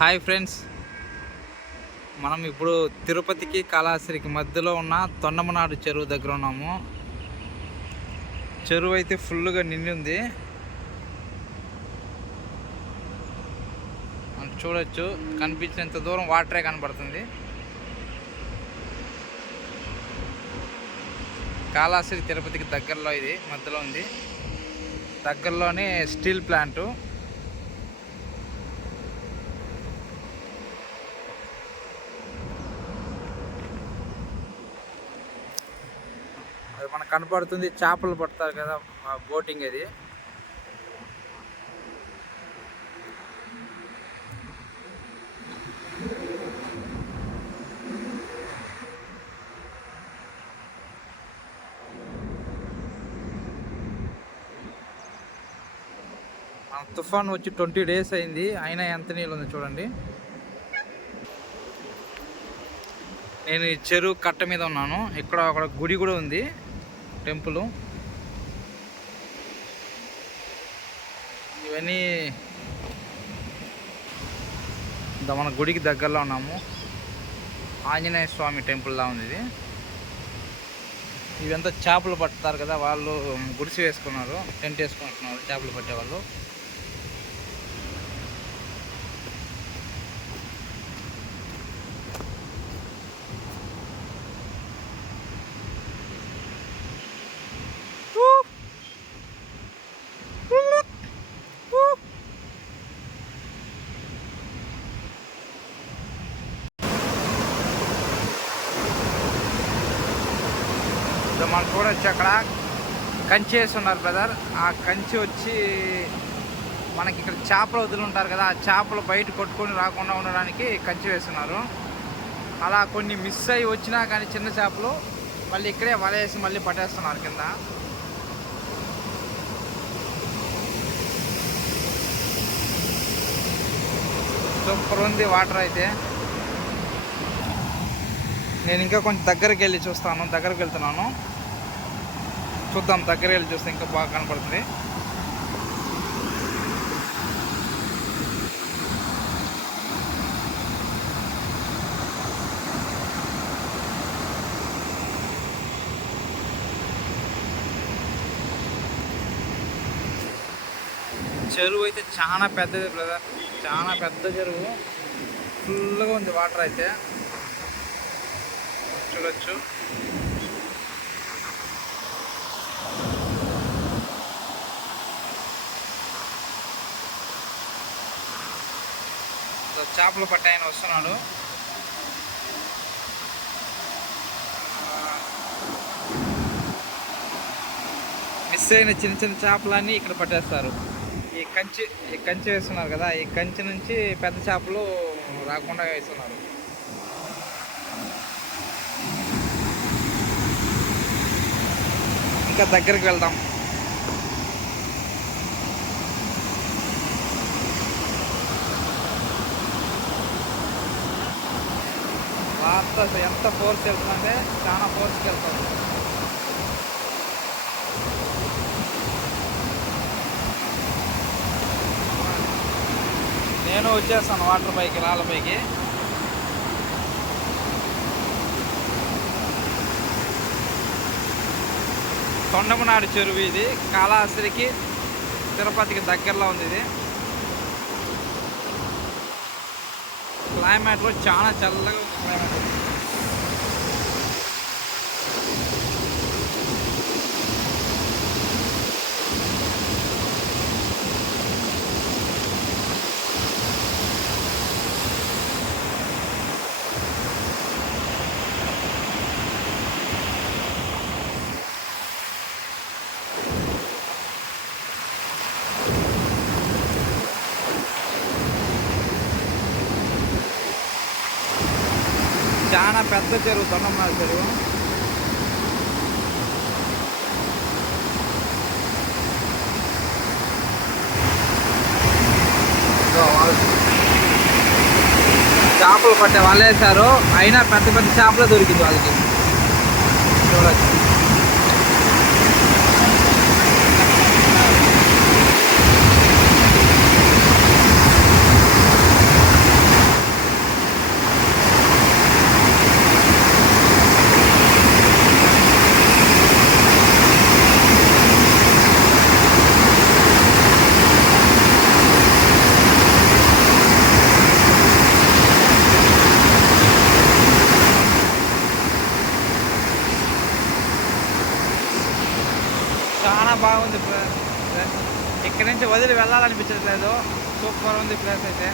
Hi friends. మనం ఇప్పుడు తిరుపతికి కాళహస్తికి మధ్యలో ఉన్న తొండమనాడు చెరువు దగ్గర ఉన్నాము. చెరువు అయితే ఫుల్గా నిండి ఉంది. మనం చూడొచ్చు. కనిపించినంత దూరం వాటరే కనబడుతుంది. కాళాశ్రీ తిరుపతికి దగ్గరలో ఇది మధ్యలో ఉంది. దగ్గరలోనే స్టీల్ ప్లాంటు. కనపడుతుంది. చేపలు పడతారు కదా ఆ బోటింగ్ అది. ఆ తుఫాన్ వచ్చి ట్వంటీ డేస్ అయింది. అయినా ఎంత నీళ్ళు ఉంది చూడండి. నేను ఈ చెరువు కట్ట మీద ఉన్నాను. ఇక్కడ ఒక గుడి కూడా ఉంది. టెంపుల్. ఇవన్నీ మన గుడికి దగ్గరలో ఉన్నాము. ఆంజనేయ స్వామి టెంపుల్లా ఉంది ఇది. ఇవంతా చేపలు పట్టుతారు కదా వాళ్ళు గుడిసి వేసుకున్నారు టెంట్ వేసుకుంటున్నారు చేపలు పట్టేవాళ్ళు. ఇదో మనం చూడొచ్చు అక్కడ కంచి వేస్తున్నారు బ్రదర్ ఆ కంచి వచ్చి మనకి ఇక్కడ చేపలు వదులుంటారు ఉంటారు కదా ఆ చేపలు బయట కొట్టుకొని రాకుండా ఉండడానికి కంచి వేస్తున్నారు. అలా కొన్ని మిస్ అయ్యి వచ్చినా కానీ చిన్న చేపలు మళ్ళీ ఇక్కడే వలేసి మళ్ళీ పట్టేస్తున్నారు కింద. సూపర్ ఉంది వాటర్ అయితే. నేను ఇంకా కొంచెం దగ్గరికి వెళ్ళి చూస్తాను దగ్గరికి వెళ్తున్నాను. చూద్దాం దగ్గర వెళ్ళి చూస్తే ఇంకా బాగా కనపడుతుంది. చెరువు అయితే చాలా పెద్దది బ్రదర్ చాలా పెద్ద చెరువు. ఫుల్గా ఉంది వాటర్ అయితే. చూడొచ్చు సో చేపలు పట్టాయన వస్తున్నాడు. మిస్ అయిన చిన్న చిన్న చేపలన్నీ ఇక్కడ పట్టేస్తారు. ఈ కంచి ఈ కంచి వేస్తున్నారు కదా ఈ కంచి నుంచి పెద్ద చేపలు రాకుండా వేస్తున్నారు. ఇంకా దగ్గరికి వెళ్దాం. వార్త ఎంత ఫోర్స్ వెళ్తుందంటే చాలా ఫోర్స్కి వెళ్తుంది. నేను వచ్చేస్తాను వాటర్ పైకి రాళ్ళ పైకి. తొండమనాడు చెరువు ఇది. కాళహస్తికి తిరుపతికి దగ్గరలో ఉంది ఇది. క్లైమేట్ కూడా చాలా చల్లగా ఉంది. క్లైమేట్ చాలా పెద్ద చెరువు దొండమ్మ చెరువు. చేపలు పట్టే వాళ్ళు వేశారు అయినా పెద్ద పెద్ద చేపలే దొరికింది వాళ్ళకి. చూడచ్చు చాలా బాగుంది ప్లేస్ ఇక్కడ నుంచి వదిలి వెళ్ళాలనిపించట్లేదు. సూపర్ ఉంది ప్లేస్ అయితే.